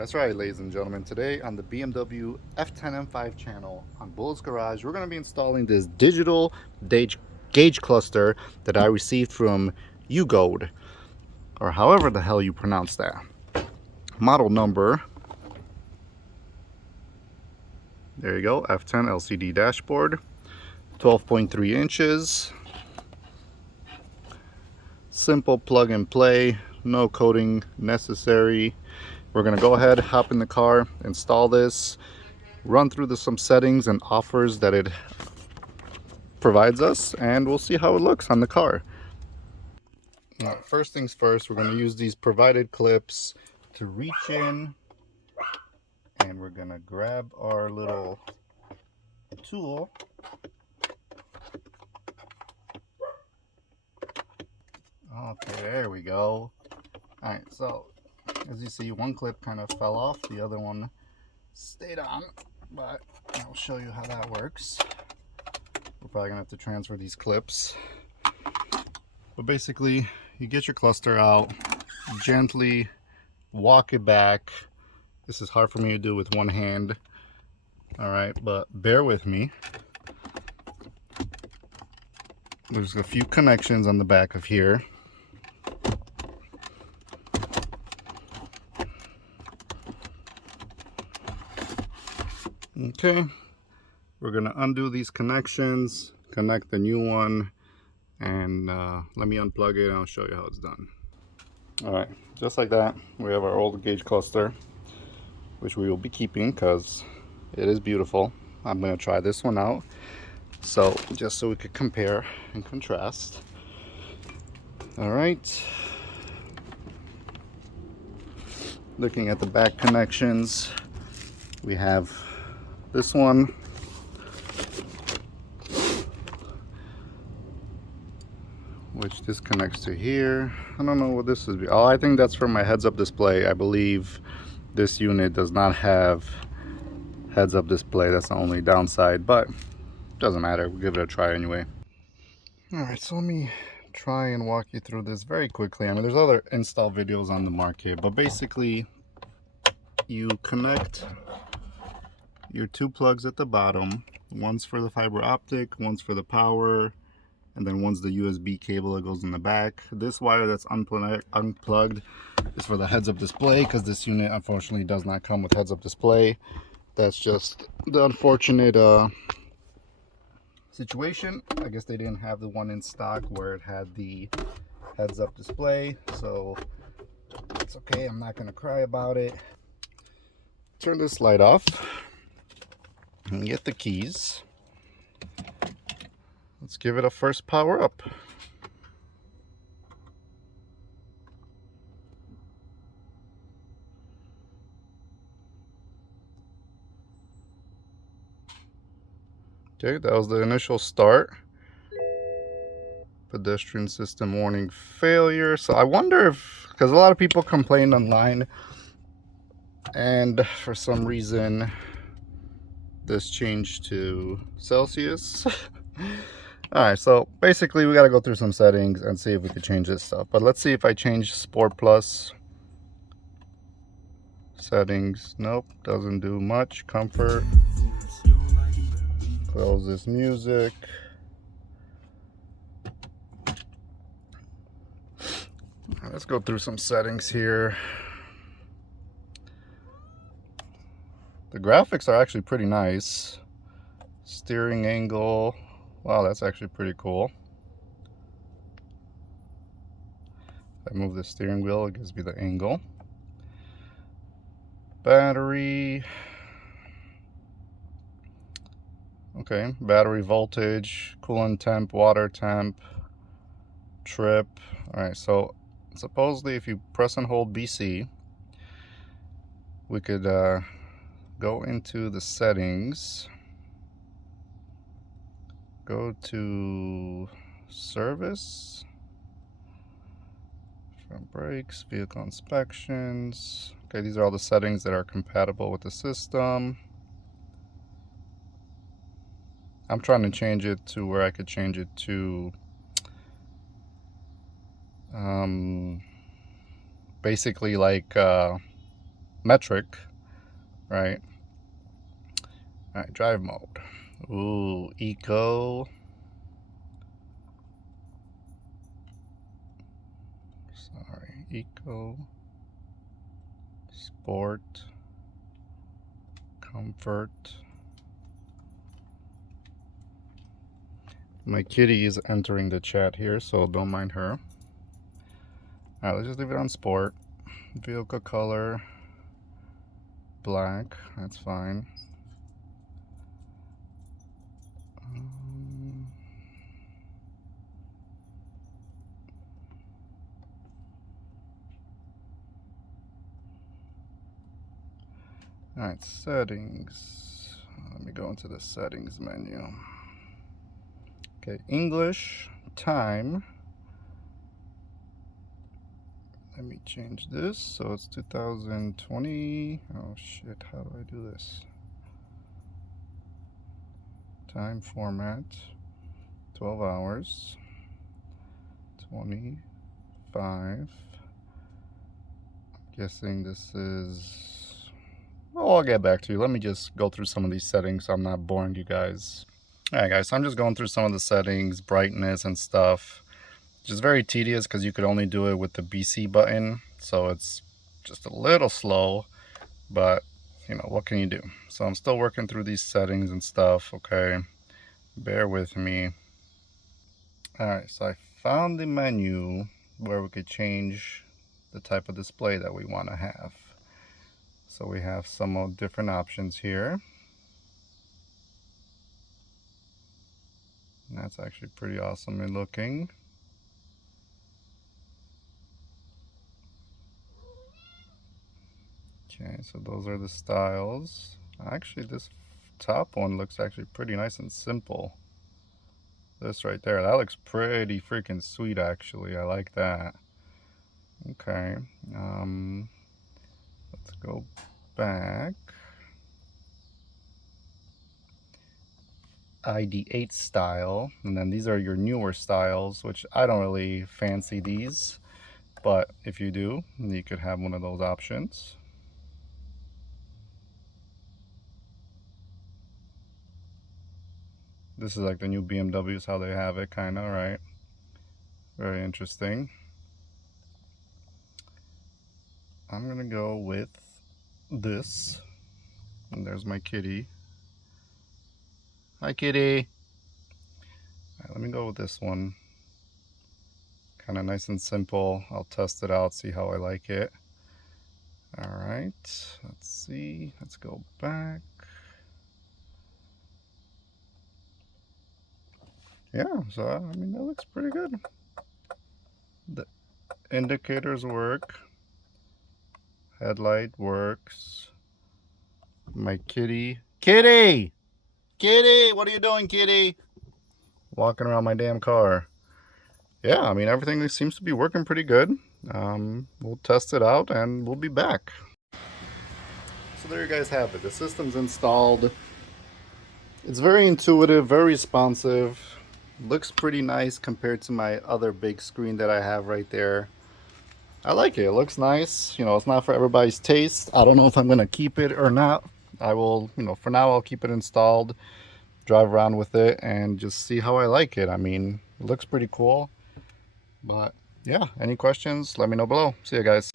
That's right, ladies and gentlemen. Today on the BMW F10 M5 channel on Bullet's Garage, we're going to be installing this digital gauge cluster that I received from Ugode, or however the hell you pronounce that. Model number, there you go, F10 LCD dashboard, 12.3 inches. Simple plug and play, no coding necessary. We're gonna go ahead, hop in the car, install this, run through some settings and offers that it provides us, and we'll see how it looks on the car. Now, first things first, we're gonna use these provided clips to reach in, and we're gonna grab our little tool. Okay, there we go. All right, so as you see, one clip kind of fell off, the other one stayed on, but I'll show you how that works. We're probably gonna have to transfer these clips. But basically, you get your cluster out, gently walk it back. This is hard for me to do with one hand. All right, but bear with me. There's a few connections on the back of here. Okay, we're gonna undo these connections, connect the new one, and let me unplug it and I'll show you how it's done. All right, just like that, we have our old gauge cluster, which we will be keeping because it is beautiful. I'm gonna try this one out, so just so we could compare and contrast. All right, looking at the back connections, we have this one, which this connects to here. I don't know what this is. Oh, I think that's for my heads-up display. I believe this unit does not have heads-up display. That's the only downside, but doesn't matter. We'll give it a try anyway. All right, so let me try and walk you through this very quickly. I mean, there's other install videos on the market, but basically you connect your two plugs at the bottom. One's for the fiber optic, one's for the power, and then one's the USB cable that goes in the back. This wire that's unplugged is for the heads-up display, because this unit unfortunately does not come with heads-up display. That's just the unfortunate situation. I guess they didn't have the one in stock where it had the heads-up display, so it's okay. I'm not gonna cry about it. Turn this light off and get the keys. Let's give it a first power up. Okay, that was the initial start. Pedestrian system warning failure. So I wonder if, because a lot of people complained online, and for some reason this changed to Celsius. All right, so basically we got to go through some settings and see if we could change this stuff. But let's see if I change Sport Plus settings. Nope, doesn't do much. Comfort. Close this music. Right, let's go through some settings here. The graphics are actually pretty nice. Steering angle. Wow, that's actually pretty cool. If I move the steering wheel, it gives me the angle. Battery. Okay, battery voltage, coolant temp, water temp, trip. All right, so supposedly if you press and hold BC, we could go into the settings, go to service, front brakes, vehicle inspections. Okay, these are all the settings that are compatible with the system. I'm trying to change it to where I could change it to basically like metric, right? All right, drive mode. Ooh, eco. Sorry, eco, sport, comfort. My kitty is entering the chat here, so don't mind her. All right, let's just leave it on sport. Vehicle color, black, that's fine. All right, settings. Let me go into the settings menu. Okay, English, time. Let me change this so it's 2020. Oh shit, how do I do this? Time format, 12 hours, 25. Guessing this is, well, I'll get back to you. Let me just go through some of these settings so I'm not boring you guys. All right, guys, so I'm just going through some of the settings, brightness and stuff. Just very tedious because you could only do it with the BC button, so it's just a little slow, but you know, what can you do? So I'm still working through these settings and stuff, okay? Bear with me. All right, so I found the menu where we could change the type of display that we want to have. So we have some different options here. That's actually pretty awesome looking. Okay, so those are the styles. Actually, this top one looks actually pretty nice and simple. This right there, that looks pretty freaking sweet actually. I like that. Okay, let's go back. ID8 style, and then these are your newer styles, which I don't really fancy these, but if you do, you could have one of those options. This is like the new BMWs, how they have it, kind of, right? Very interesting. I'm gonna go with this, and there's my kitty. Hi, kitty. All right, let me go with this one. Kind of nice and simple. I'll test it out, see how I like it. All right, let's see. Let's go back. Yeah, so I mean, that looks pretty good. The indicators work. Headlight works. My kitty. Kitty! Kitty! What are you doing, kitty? Walking around my damn car. Yeah, I mean, everything seems to be working pretty good. We'll test it out and we'll be back. So there you guys have it. The system's installed. It's very intuitive, very responsive. Looks pretty nice compared to my other big screen that I have right there. I like it. It looks nice. You know, it's not for everybody's taste. I don't know if I'm going to keep it or not. I will, you know, for now I'll keep it installed, drive around with it, and just see how I like it. I mean, it looks pretty cool. But yeah, any questions, let me know below. See you guys.